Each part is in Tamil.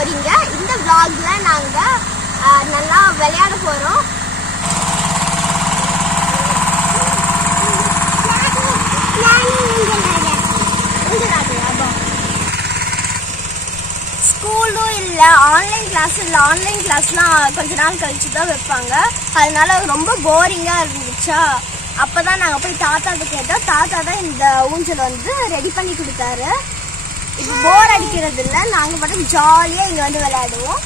போகிறீங்க இந்த விளாகில் நாங்கள் நல்லா விளையாட போகிறோம் ஸ்கூலும் இல்லை ஆன்லைன் கிளாஸ் இல்லை. ஆன்லைன் கிளாஸ்லாம் கொஞ்ச நாள் கழிச்சு தான் வைப்பாங்க. அதனால ரொம்ப போரிங்காக இருந்துச்சா? அப்போ தான் நாங்கள் போய் தாத்தாவுக்கு கேட்டோம். தாத்தா தான் இந்த ஊஞ்சல் வந்து ரெடி பண்ணி கொடுத்தாரு. இப்போ போர் அடிக்கிறது இல்லை நாங்கள் மட்டும் ஜாலியாக இங்கே வந்து விளையாடுவோம்.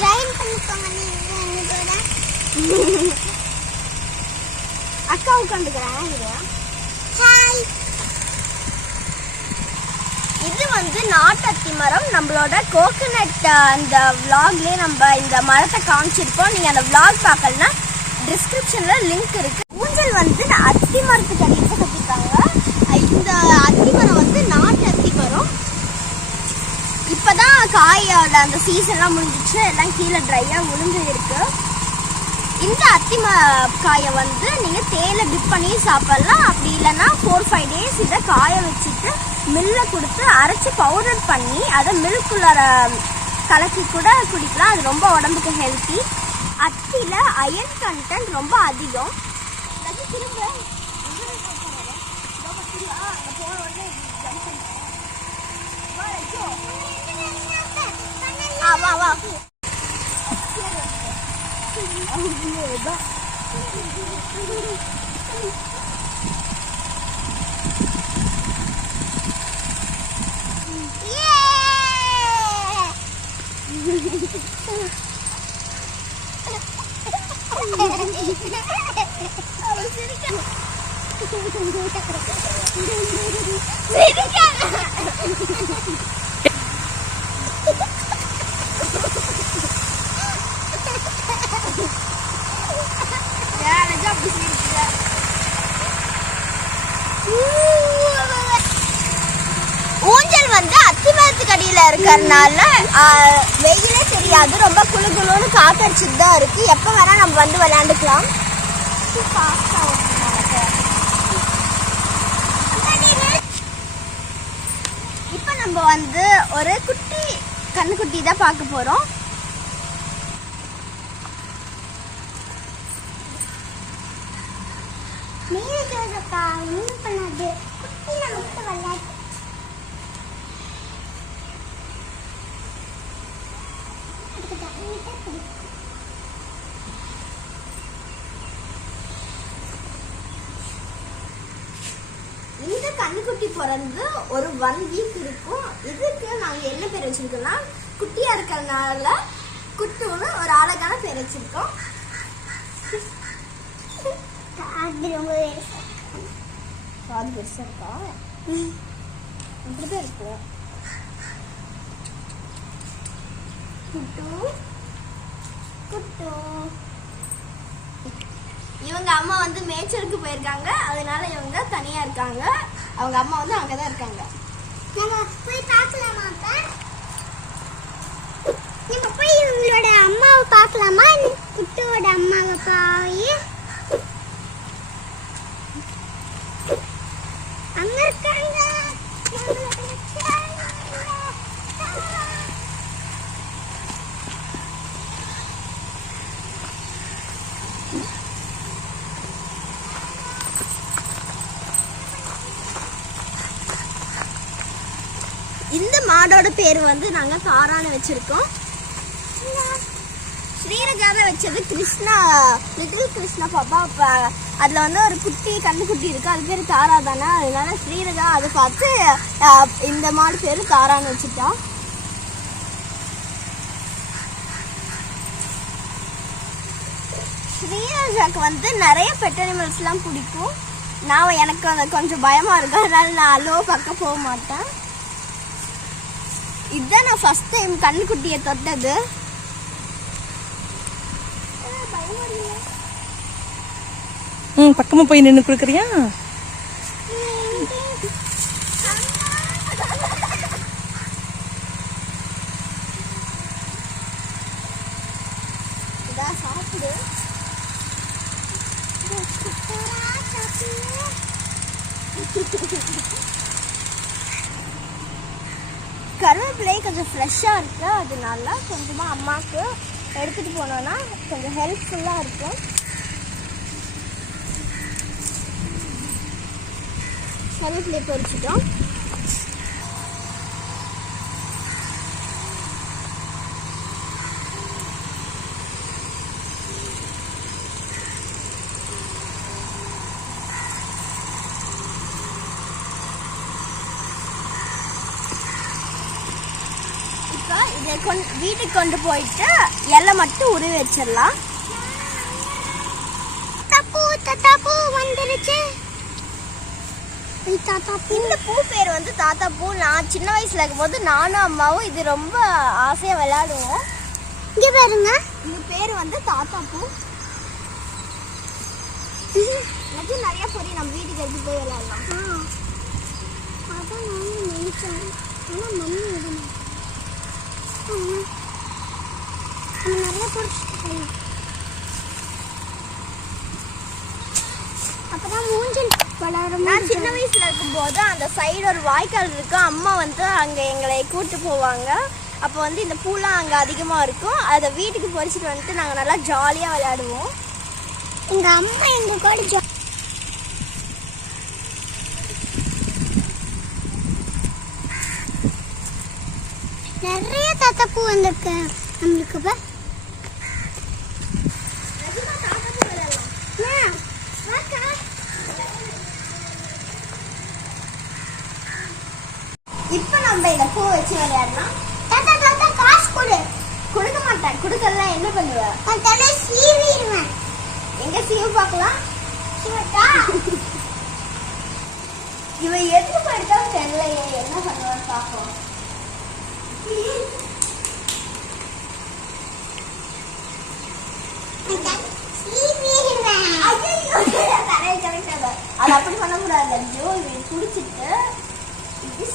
ஜாயின் பண்ணிக்கோங்க அக்கா உட்காந்துக்கிறேன் ஹாய் இது வந்து நாட்டத்தி மரம். நம்மளோட கோகனட் அந்த vlogலயே நம்ம இந்த மரத்தை காமிச்சிருப்போம். நீங்க அந்த விளாக் பார்க்கலனா டிஸ்கிரிப்ஷன்ல லிங்க் இருக்கு. ஊஞ்சல் வந்து அத்தி மரத்துக்கு அடியில் கட்டிருக்காங்க இந்த அத்தி மரம் வந்து நாட்டு அத்தி மரம் இப்பதான் காயோட அந்த சீசன்லாம் முடிஞ்சிச்சு. எல்லாம் கீழே ட்ரையாக விழுந்து இருக்கு இந்த அத்தி ம- காயை வந்து நீங்கள் தேயில டிப் பண்ணி சாப்பிடலாம். அப்படி இல்லைன்னா ஃபோர் ஃபைவ் டேஸ் இதை காய வச்சுட்டு மில்ல கொடுத்து அரைச்சி பவுடர் பண்ணி அதை மில்க்குள்ளார கலக்கி கூட குடிக்கலாம். அது ரொம்ப உடம்புக்கு ஹெல்த்தி அத்தியில் அயன் கண்டென்ட் ரொம்ப அதிகம். lá, lá. Yeah! இருக்கிறதுனால வெயிலே தெரியாது. ரொம்ப குளு குழுன்னு காத்தடிச்சுட்டு தான் இருக்கு. எப்போ வேணா நம்ம வந்து விளையாண்டுக்கலாம். இப்போ நம்ம வந்து ஒரு குட்டி கண்ணுக்குட்டி தான் பார்க்க போகிறோம் நீலஜோதக்கா ஒன்றும் பண்ணாது குட்டி மட்டும் விளையாட்டு இந்த கண்ணுக்குட்டி பிறந்து ஒரு ஒன் வீக் இருக்கும். இதுக்கு நாங்க என்ன பேர் வச்சிருக்கோம்னா குட்டியா இருக்கறனால குட்டுன்னு ஒரு அழகான பேர் வச்சிருக்கோம். அது ரொம்ப காது பெருசா இருக்கா? அப்படிதான் இருக்கு குட்டு குட்டு இவங்க அம்மா வந்து மேய்ச்சலுக்கு போயிருக்காங்க. அதனால இவங்க தனியா இருக்காங்க. அவங்க அம்மா வந்து அங்கதான் இருக்காங்க. நம்ம போய் பார்க்கலாமா நம்ம போய் இவங்களோட அம்மா பார்க்கலாமா குட்டுவோட அம்மாவை போய் அங்க இருக்காங்க இந்த மாடோட பேர் வந்து நாங்கள் தாரான்னு வச்சுருக்கோம். ஸ்ரீரஜாவை வச்சது கிருஷ்ணா லிட்டில் கிருஷ்ணா பாப்பா. இப்போ அதில் வந்து ஒரு குட்டி கண்ணுக்குட்டி இருக்குது அது பேர் தாரா தானே. அதனால ஸ்ரீரஜா அதை பார்த்து இந்த மாடு பேர் தாரான்னு வச்சுட்டோம் ஸ்ரீரஜாக்கு வந்து நிறைய பெட் அனிமல்ஸ்லாம் பிடிக்கும். நான் எனக்கு கொஞ்சம் பயமாக இருக்கும் அதனால நான் அலோ பக்கம் போக மாட்டேன். இதுதான் நான் ஃபர்ஸ்ட் டைம் கண்ணுக்குட்டியை தொட்டது. ம் பக்கமா போய் நின்று கொடுக்குறியா? சாப்பிடு. கருவேப்பிலை கொஞ்சம் ஃப்ரெஷ்ஷாக இருக்குது அதனால கொஞ்சமாக அம்மாவுக்கு எடுத்துகிட்டு போனோன்னா கொஞ்சம் ஹெல்ப்ஃபுல்லாக இருக்கும். கருவேப்பிலையை பொரிச்சிட்டோம் இப்போ இதை கொண்டு வீட்டுக்கு கொண்டு போயிட்டு இலை மட்டும் உருவி வச்சிடலாம். தப்பு தாத்தா பூ வந்துருச்சு. தாத்தா பூ இந்த பூ பேர் வந்து தாத்தா பூ. நான் சின்ன வயசுல இருக்கும்போது நானும் அம்மாவும் இது ரொம்ப ஆசையா விளையாடுவோம். இங்க பாருங்க. இந்த பேர் வந்து தாத்தா பூ. எனக்கு நிறைய பொறி நம்ம வீட்டுக்கு எடுத்து போய் விளையாடலாம். அதான் நானும் நினைச்சேன். ஆனால் மம்மி நிறைய பொறிச்சிட்டு அப்பதான் மூஞ்சல் வளரும் நான் சின்ன வயசுல இருக்கும்போது அந்த சைடு ஒரு வாய்க்கால் இருக்கு. அம்மா வந்து அங்க எங்களை கூட்டு போவாங்க. அப்போ வந்து இந்த பூலாம் அங்க அதிகமா இருக்கும். அதை வீட்டுக்கு பொறிச்சிட்டு வந்துட்டு நாங்க நல்லா ஜாலியா விளையாடுவோம். எங்க அம்மா எங்க கூட நிறைய தாத்தா பூ வந்திருக்கு. நம்மளுக்கு இப்ப இப்ப நம்ம இத பூ வச்சு விளையாடலாம். தாத்தா தாத்தா காசு கொடு. கொடுக்க மாட்டேன். கொடுக்கலாம் என்ன பண்ணுவ? நான் தலை சீவிடுவேன். எங்க சீவு பார்க்கலாம்? சீவட்டா? இவ எதுக்கு போயிட்டா தெரியலையே. என்ன பண்ணுவான்னு பார்ப்போம். அது அப்படி பண்ணக்கூடாது ஐயோ இவன் குடிச்சிட்டு இப்படி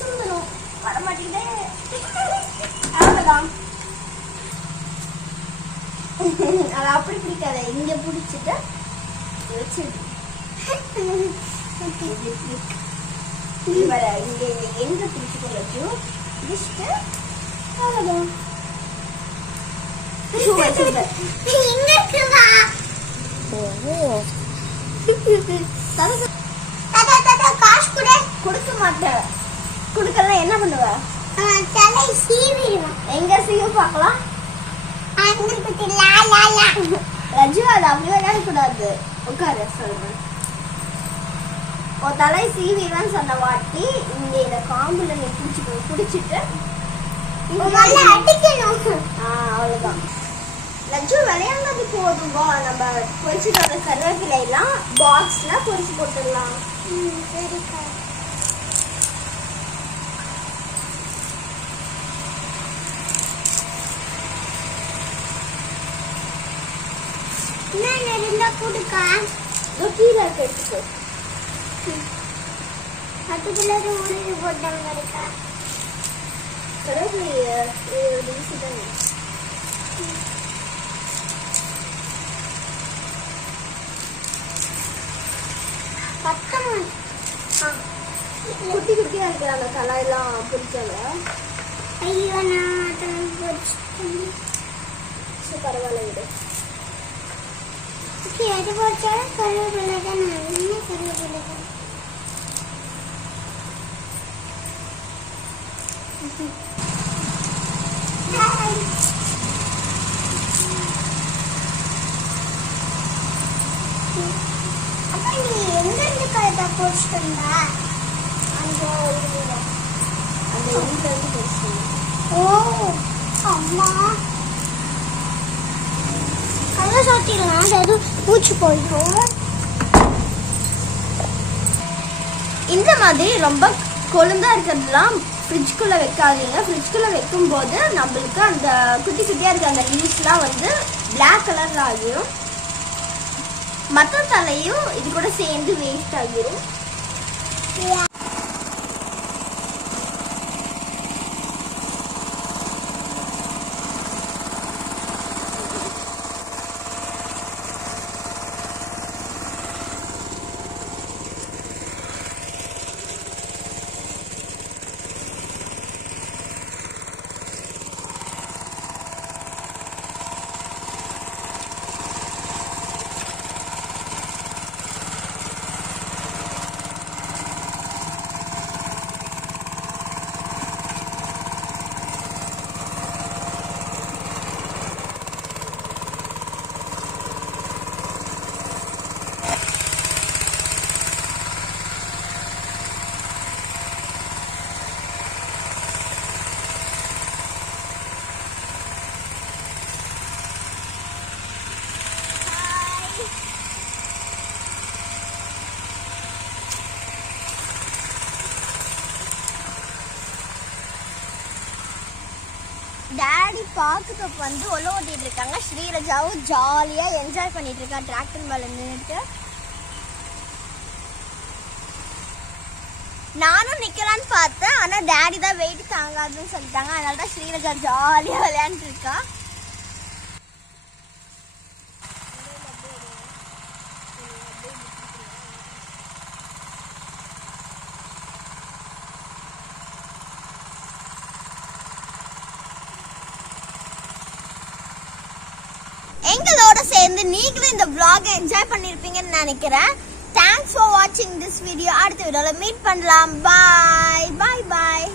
அது அப்படி பிடிக்காத இங்க பிடிச்சிட்டு வச்சிரு இவரை இங்க இங்க எங்க பிடிச்சுக்கொள்ள பிடிச்சிட்டு சூப்பர் சூப்பர் காசு கொடு கொடுக்க மாட்டேன் கொடுக்கலாம் என்ன பண்ணுவ தலை சீவிடுவேன் எங்க சீவு பார்க்கலாம் ரஜு அது அப்படி விளையாட கூடாது உட்காரு சொல்றேன் உன் தலை சீவிதான் சொன்ன வாட்டி இங்க இந்த காம்புல நீ பிடிச்சிக்கோ பிடிச்சிட்டு அவ்வளவுதான். லட்சு விளையாடுறது போதும் பா நம்ம பொரிச்சுட்டு வர கருவேப்பிலை எல்லாம் பாக்ஸ்ல பொரிச்சு போட்டுடலாம். சரிக்கா என்ன இருந்தா கொடுக்கா? கீழே எடுத்துக்கோ. அதுக்குள்ள உருவி போட்டாங்க இருக்கா கருவேப்பிலை தானே? குட்டி குட்டியா இருக்கிற அந்த தலையெல்லாம் பிடிச்சவங்க ஐயோ நான் சரி பரவாயில்ல விடு. எது போச்சாலும் கருவேப்பிலை தான் என்ன கருவேப்பிலை தான் அப்ப கரெக்டா போச்சுட்டு இருந்தா அந்த அந்த இதுல இருந்து போச்சுட்டு ஓ அம்மா. கதை சாத்திடலாம் எதுவும் பூச்சி போயிடும். இந்த மாதிரி ரொம்ப கொழுந்தா இருக்கிறதுலாம் ஃப்ரிட்ஜ்குள்ளே வைக்காதீங்க. ஃப்ரிட்ஜ்குள்ளே வைக்கும்போது நம்மளுக்கு அந்த குட்டி குட்டியாக இருக்க அந்த லீவ்ஸ்லாம் வந்து பிளாக் கலர் ஆகிரும். ಮತ್ತು தலையும் இது கூட சேர்ந்து ವೇಸ್ಟ್ ஆகிரும் டேடி பார்க்குக்கு வந்து ஒல ஓட்டிட்டு இருக்காங்க. ஸ்ரீரஜாவும் ஜாலியா என்ஜாய் பண்ணிட்டு இருக்கா. டிராக்டர் மேல நின்றுட்டு நானும் நிக்கலான்னு பார்த்தேன். ஆனா டேடி தான் வெயிட் தாங்காதுன்னு சொல்லிட்டாங்க. அதனால தான் ஸ்ரீரஜா ஜாலியாக விளையாண்டுருக்கா நீங்களும் இந்த vlog என்ஜாய் பண்ணிருப்பீங்கன்னு நினைக்கிறேன். தேங்க்ஸ் ஃபார் வாட்சிங் திஸ் வீடியோ அடுத்த வீடியோல மீட் பண்ணலாம். பாய் பாய் பாய்